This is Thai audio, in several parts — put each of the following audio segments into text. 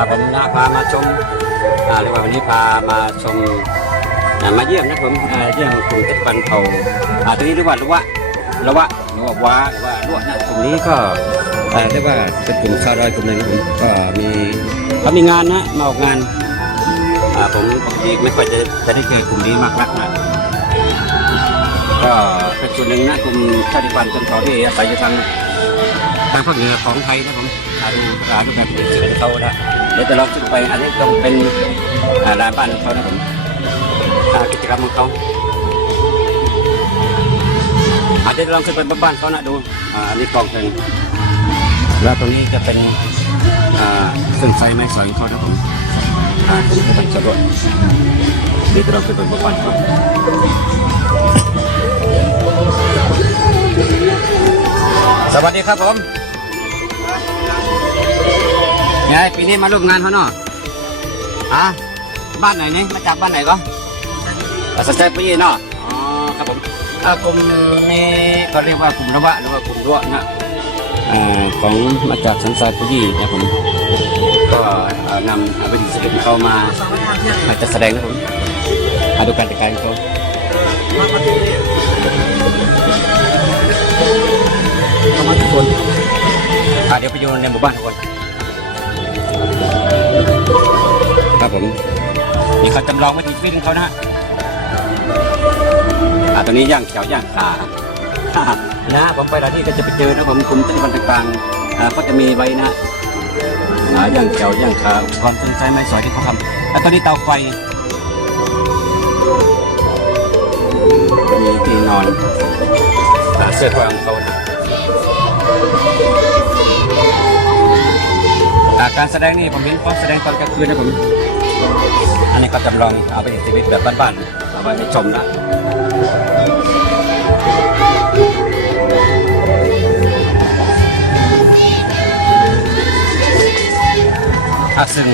ครับผมนะพามาชมเรียกว่าวันนี้พามาชมมาเยี่ยมนะผมเยี่ยมกลุ่มติดปันเผาอาตรงนี้เรียกว่าละวะละวะหรือว่าว้าหรือว่าลวดนะกลุ่มนี้ก็เรียกว่าเป็นกลุ่มชาวดอยกลุ่มหนึ่งนะผมก็มีเขามีงานนะมาออกงานผมปกติไม่ค่อยจะจะได้เจอกลุ่มนี้มากนักนะก็เป็นส่วนหนึ่งนะกลุ่มชาติพันธุ์ชนเผ่าที่อาศัยอยู่ทาง ทางภาคเหนือของไทยนะผมอ่าดูร้านแบบเป็นเขานะเดี๋ยวจะลองขึ้นไปอันนี้ต้องเป็นร้านบ้านเขานะผมอ่ากิจกรรมของเขาอาจจะเดี๋ยวลองขึ้นไปบ้านเขานะดูอันนี้กองเพลิงแล้วตรงนี้จะเป็นอ่าเครื่องไฟไม้สอยเขานะผมอ่าผมจะเป็นสะดวกเดี๋ยวจะลองขึ้นไปบ้านเขาสวัสดีครับผม ไงปีนี้มาร่วมงานเขาเนาะอะบ้านไหนนี่มาจากบ้านไหนก็อะสนใจปีนี้เนาะอ๋อครับผมอากลุ่มนี้ก็เรียกว่ากลุ่มระวะหรือว่ากลุ่มรั้วนะอ่าของมาจากสันทรายปุยีนะผมก็เอ่อนำวิธีศิลป์เข้ามามาจัดแสดงนะผมมาดูการแต่งกายของเขาเข้ามาทุกคน อะเดี๋ยวไปดูในหมู่บ้านทุกคนครับผมนี่เขาจำลองไว้ถึงชีวิตของเขานะฮะอ่าตัวนี้ย่างเขียวย่างขานะผมไปหลายที่ก็จะไปเจอนะผมกลุ่มจังหวัดต่างๆอ่าก็จะมีไว้นะอ่าย่างเขียวย่างขาความเครื่องใช้ไม้สอยที่เขาทำแล้วตัวนี้เตาไฟมีที่นอนอ่าเสื้อกวางเขานะ อ่าการแสดงนี่ผมเห็นเขาแสดงตอนกลางคืนนะผมอันนี้ก็จำลองเอาไปในชีวิตแบบบ้านๆเอาไปให้ชมนะอาซึ่ง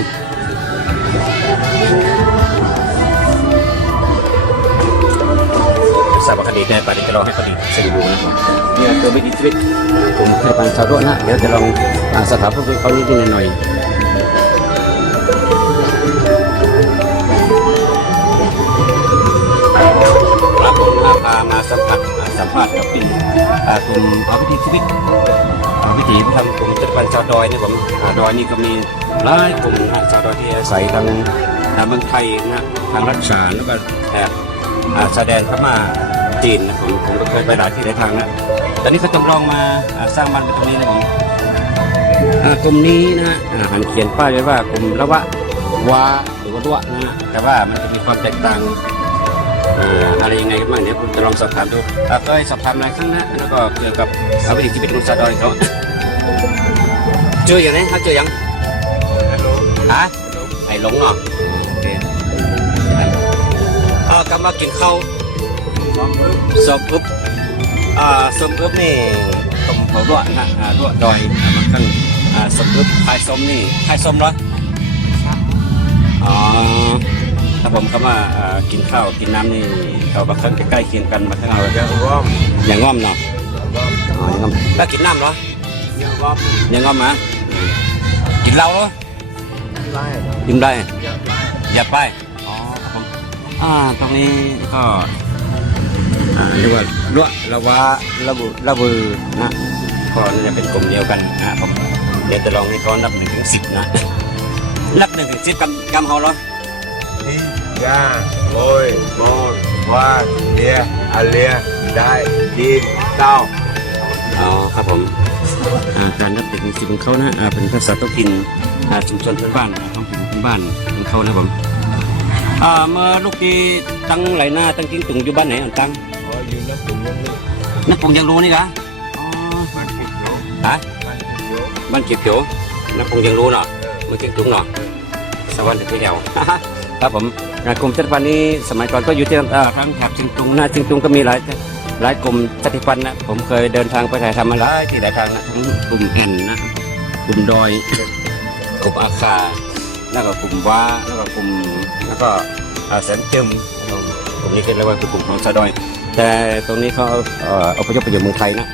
ดีในปฏิจะลองให้เขาดีซึ่งดูนะครับเนี่ยคือวิถีชีวิตผมเคยไปชาวโรนะเดี๋ยวจะลองอ่าสถาพวกเขานิดๆหน่อยๆครับผมพามาสัมผัสอ่าสัมผัสกับปิ่นอ่ากลุ่มเอาวิถีชีวิตเอาวิถีทำกลุ่มจัดการชาวดอยเนี่ยผมดอยนี่ก็มีหลายกลุ่มชาวดอยที่อาศัยทางทางเมืองไทยนะทางรัชฉานแล้วก็แถบชายแดนพม่า จีนนะผมผมก็เคยไปหลายที่หลายทางนะตอนนี้เขาจำลองมาอ่าสร้างบ้านเป็นตรงนี้นะผมอ่ากลุ่มนี้นะฮะอ่าหันเขียนป้ายไว้ว่ากลุ่มละวะวาหรือว่าละวะนะฮะแต่ว่ามันจะมีความแตกต่างเอ่ออะไรยังไงกันบ้างเดี๋ยวผมจะลองสอบถามดูอ่าเคยสอบถามหลายครั้งนะแล้วก็เกี่ยวกับเอาวิถีชีวิตของชาวดอยเขาเจออย่างไรเขาเจออย่างฮะไอ้หลงเนาะโอเคอ่ากำมากินข้าว สอบปุ๊บอ่าสมปุ๊บนี่ผมผมรวดนะอ่ารวดดอยอ่ามันขึ้นอ่าสมปุ๊บไข่ส้มนี่ไข่ส้มเหรออ๋อถ้าผมคำว่าเอ่อกินข้าวกินน้ำนี่เขาบักคันใกล้ๆเคียงกันมาทั้งเรายังว่อมอย่างง่อมเนาะอ๋ออย่างง่อมแล้วกินน้ำเหรอยังว่อมอย่างง่อมมากินเหล้าเหรอไล่กินได้อย่าไล่อย่าไปอ๋อครับผมอ่าตรงนี้ก็ อ่าเรียกว่าลวละวะระบุระบือนะก็น่าจะเป็นกลุ่มเดียวกันนะผมเดี๋ยวจะลองให้เขานับหนึ่งถึงสิบนะนับหนึ่งถึงสิบกำกำเขาเหรอนี่ยาโอยมอนวาเลียอาเลียได้ดีเต้าอ๋อครับผมอ่าการนับเด็กในสิบของเขานะอ่าเป็นภาษาท้องถิ่นอ่าชุมชนพื้นบ้านอ่าท้องถิ่นพื้นบ้านของเขานะผมอ่าเมื่อลูกที่ตั้งไหลหน้าตั้งกิ้งตุงอยู่บ้านไหนอะตั้ง น้ำปงยังนี่นักปงยังรู้นี่นะอ๋อมันผิดโยฮะมันผิดโยบ้านเกียวเขียวนักปงยังรู้เนาะเอเมื่อกิ้งตุงเนาะสวรรค์ที่เดียวครับผมกลุ่มชาติพันธุ์นี้สมัยก่อนก็อยู่ที่ทางแถบเชียงตุงนะเชียงตุงก็มีหลายหลายกลุ่มชาติพันธุ์นะผมเคยเดินทางไปถ่ายทำมาหลายที่หลายทางนะทั้งกลุ่มแอนนะกลุ่มดอยกลุ่มอาคาแล้วก็กลุ่มว้าแล้วก็กลุ่มแล้วก็แสนจึมนะครับกลุ่มนี้ก็เรียกว่าคือกลุ่มของชาดอย แต่ตรงนี้เขาเอ่ออพยพไปอยู่เมืองไทยนะ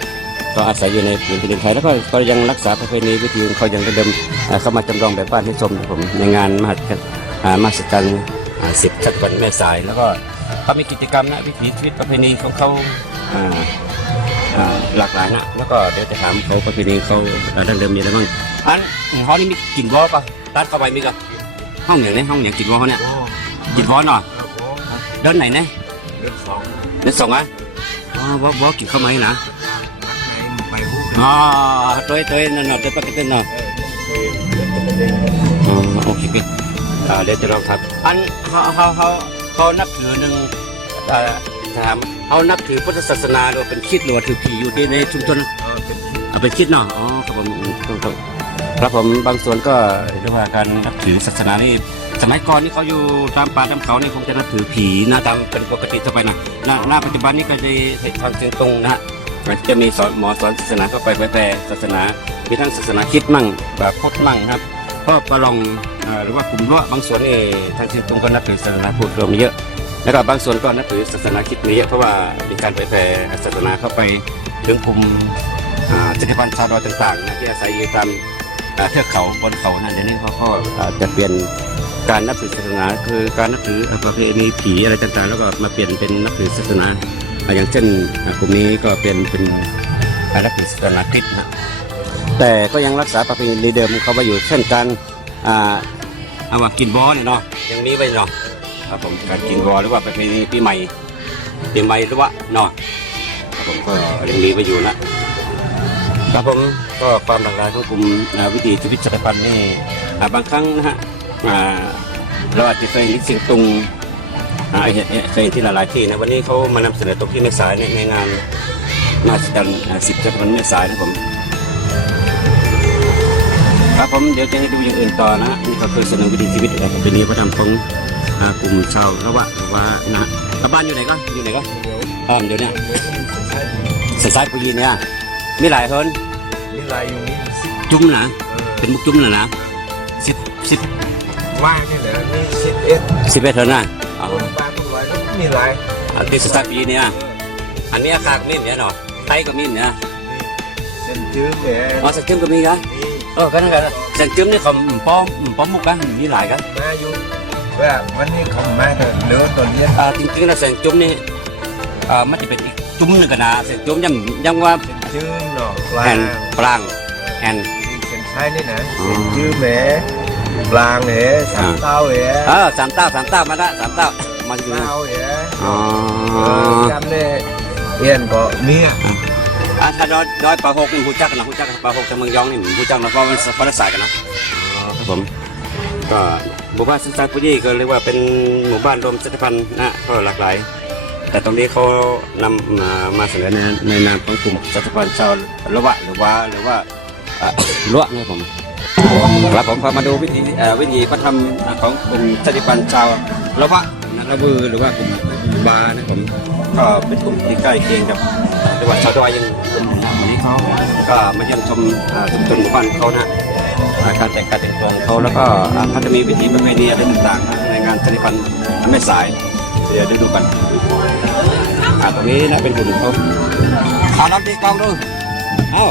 ก็อาศัยอยู่ในผืนแผ่นดินไทยแล้วก็ก็ยังรักษาประเพณีวิถีของเขาย่างเดิมเข้ามาจำลองแบบบ้านให้ชมผมในงานมหัศจรรย์อ่ามหัศจรรย์สิบชัดวันแม่สายแล้วก็เขามีกิจกรรมนะวิถีชีวิตประเพณีของเขาหลากหลายนะแล้วก็เดี๋ยวจะถามเขาประเพณีเขาอ่าดั้งเดิมมีอะไรบ้างอันเขานี่มีกลิ่นวอปะร้านเข้าไปมีกะห้องอย่างนี้ห้องอย่างกลิ่นวอเขาเนี่ยกลิ่นวอเนาะครับผมเดินไหนเนี่ยเรื่องสอง เดินสองอะอ๋อวอวอกินเข้ามาให้นะนักไหนไปพูดอ๋อตัวตัวนั่นเนาะตัวปกติเนาะเออเดี๋ยวจะไปเด้งอ๋อโอเคพี่อ่าเดี๋ยวจะลองครับ อันเขาเขาเขาเขานับถือหนึ่งอ่าถามเขานับถือพุทธศาสนาหรือว่าเป็นคริดหรือว่าถือผีอยู่ที่ในชุมชนเออเป็นเอาเป็นคริดเนาะอ๋อครับผมครับผม ครับผมบางส่วนก็เรียกว่าการนับถือศาสนานี่สมัยก่อนนี่เขาอยู่ตามป่าตามเขานี่คงจะนับถือผีนะตามเป็นปกติทั่วไปนะหน้าปัจจุบันนี่ก็จะทางเชียงตรงนะฮะมันจะมีสอนหมอสอนศาสนาเข้าไปเผยแพร่ศาสนามีทั้งศาสนาคิดมั่งแบบพุทธมั่งนะครับก็ประลองหรือว่ากลุ่มรั้วบางส่วนนี่ทางเชียงตรงก็นับถือศาสนาพุทธรวมเยอะแล้วก็บางส่วนก็นับถือศาสนาคิดมีเยอะเพราะว่ามีการเผยแพร่ศาสนาเข้าไปถึงกลุ่มอ่าชาติพันธุ์ชาวดอยต่างๆนะที่อาศัยอยู่ตาม เทือกเขาบนเขานั่นเดี๋ยวนี้เขาก็อาจะเปลี่ยนการนับถือศาสนาคือการนับถือประเพณีผีอะไรต่างๆ แล้วก็มาเปลี่ยนเป็นนับถือศาสนาอย่างเช่นกลุ่มนี้ก็เปลี่ยนเป็นอ่านับถือศาสนาคริสต์นะแต่ก็ยังรักษาประเพณีเดิมของเขาไว้อยู่เช่นการอ่าเอาว่ากินบอเนี่ยเนาะยังมีไว้เนาะครับผมการกินบอหรือว่าประเพณีปีใหม่ปีใหม่หรือว่าเนาะครับผมก็ยังมีไว้อยู่นะ ครับผมก็ความหลากหลายของกลุ่มวิถีชีวิตชาติพันธ์นี่บางครั้งนะฮะเราอาจจะเคยเห็นสิ่งตุงอ่าเห็นเคยเห็นที่หลายๆที่นะวันนี้เขามานำเสนอตรงที่แม่สายในในงานมาสจันสิบชาติพันธ์แม่สายนะผมครับผมเดี๋ยวจะให้ดูอย่างอื่นต่อนะนี่ก็คือเสนอวิถีชีวิตแบบเป็นนี้พระธรรมของกลุ่มชาวละวะหรือว่านะแล้วบ้านอยู่ไหนก็อยู่ไหนก็อ่าเดี๋ยวเนี้เดี๋ยวมีสายสายสายปุยเนี่ย มีหลายคนมีลายอยู่นี่สิจุ้มนะเออเป็นมุกจุ้มนะนะสิบสิบว่างนี่แหละนี่สิบเอ็ดสิบเอ็ดคนนะอ๋อคนปลาตัวลอยแล้วมีลายอันที่สายสายปุยีเนี่ยอันนี้อาคาก็มีเนี่ยเนาะไทยก็มีเนี่ยเส้นจืดแหมอ๋อสักจุ้มก็มีกันนี่เออก็นั่นกันสักจุ้มนี่เขาป้อมป้อมมุกกันมีหลายกันมาอยู่ว่าวันนี้เขามาเถอะเหลือตัวเนี้ยอ่าจริงๆแล้วแสงจุ้มนี่อ่ามันจะเป็นอีกจุ้มหนึ่งกันนะแสงจุ้มยังยังว่า เส้นจืดเนาะปลาแอนปรางแอนนี่เส้นชายนี่นะอ๋อเส้นจืดแหมปลางเหสสามเต้าเหเออสามเต้าสามเต้ามาละสามเต้ามาอยู่เต้าเหอ๋อเออจำได้เอียนก็เนี่ยอ่าถ้าดอยดอยปลาหกนี่หูจักกันนะหูจักปลาหกจากเมืองยองนี่หูจักนะเพราะมันคนละสายกันนะอ๋อครับผมก็หมู่บ้านสันซานปุยี่ก็เรียกว่าเป็นหมู่บ้านรวมชาติพันธุ์นะก็หลากหลาย แต่ตรงนี้เขานำมามาเสนอในในนามของกลุ่มชาติพันธ์ชาวละวะหรือว่าหรือว่าละวนะครับผมครับผมพามาดูวิธีวิธีพระธรรมของกลุ่มชาติพันธ์ชาวละวะนะละวือหรือว่ากลุ่มบานะครับผมก็เป็นกลุ่มที่ใกล้เคียงกับจังหวัดชาวดอยยังมนี้เขาก็มาเยี่ยมชมอ่าชุมชนหมู่บ้านเขานะการแต่งกายแต่งตัวของเขาแล้วก็เขาจะมีวิธีประเพณีอะไรต่างๆในงานชาติพันธุ์แม่สาย เดี๋ยวดูกันอ่าตรงนี้นะเป็นหุ่นของเขาเอาน้ำตีกองดู เอา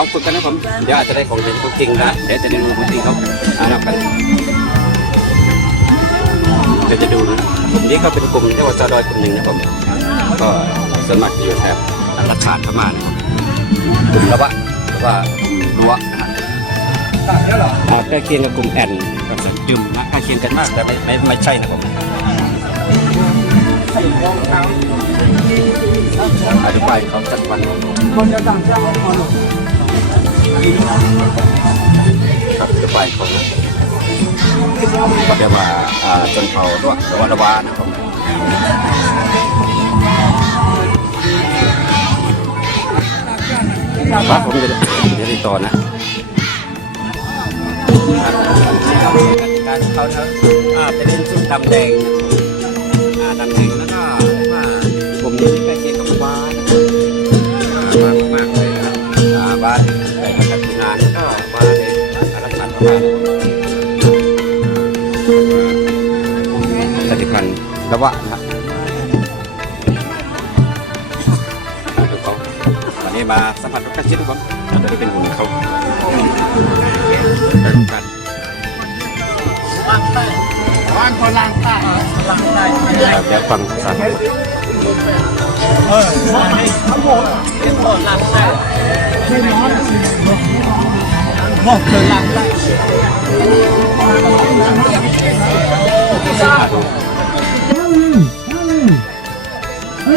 ลองฝึกกันนะผมเดี๋ยวอาจจะได้ของจริงของจริงนะเดี๋ยวจะได้รู้ของจริงเขาอ่านกันเดี๋ยวจะดูนะกลุ่มนี้ก็เป็นกลุ่มที่ว่าซาดอยกลุ่มหนึ่งนะผมก็สมัครอยู่แถบรัชชาติพม่านะกลุ่มระบะหรือว่ารั้วนะฮะใกล้เคียงกับกลุ่มแอนกับสังจุมนะใกล้เคียงกันมากแต่ไม่ไม่ไม่ใช่นะผมอธิบายเขาจัดวันครับอธิบายเขา ครับจะไปของก็จะว่าจนเขาด้วยแต่ว่าระวานะครับมาผมจะจะติดต่อนะการเขาเนาะเป็นชุดดำแดง Dạ vâng các bạn ạ. Được không bạn em mà sắp mặt rất chết đúng không? Nó được bên vùng không? Cần ăn còn làng ta làng ta kéo quăng sang ờ không muốn còn làng ta cái nó dạ, là dạ, một từ làng vâng, ta